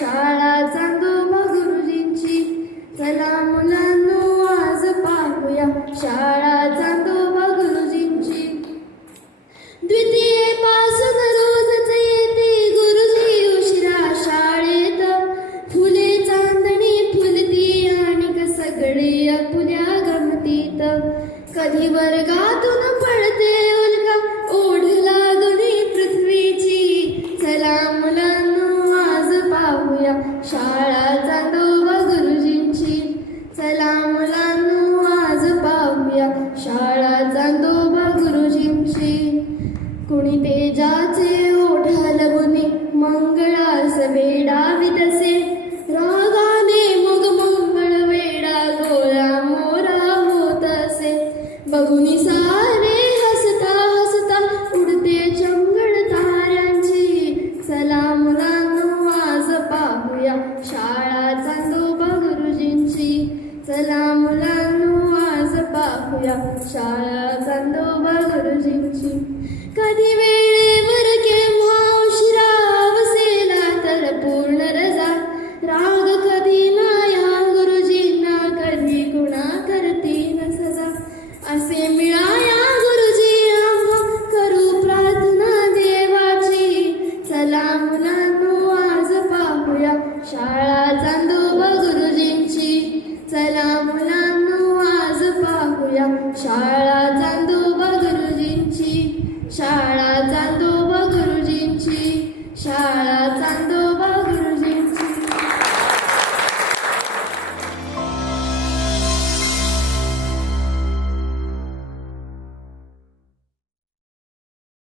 शाळा चांदोबा गुरुजींची. चला मुलांनो आज पाहूया शाळा चांदोबा गुरुजींची. द्वितीयपासून रोजच येते गुरुजी उशिरा शाळेत. फुले चांदणी फुलती आणि सगळे फुल्या गमतीत. कधी वर्गातून गिरिजाचे ओठ हलवुनी मंगळास वेडा विदसे रागाने मग मंगळ वेडा गोळा मोरा होत असे बघुनी सारे हसता हसता उडते चंगळ ताऱ्यांची. चला मुलांनो आज पाहूया शाळा चांदोबा गुरुजींची चला मुलांनो आज पाहूया शाळा चांदोबा गुरुजींची कधी वेळेवर केव्हा उशिरा बसेला तर पूर्ण रजा. राग कधी ना या गुरुजींना कधी गुणा करते न सजा. असे मिळाया गुरुजी आम्हा करू प्रार्थना देवाची. चला मुलांनो आज पाहूया शाळा चांदोबा गुरुजींची. चला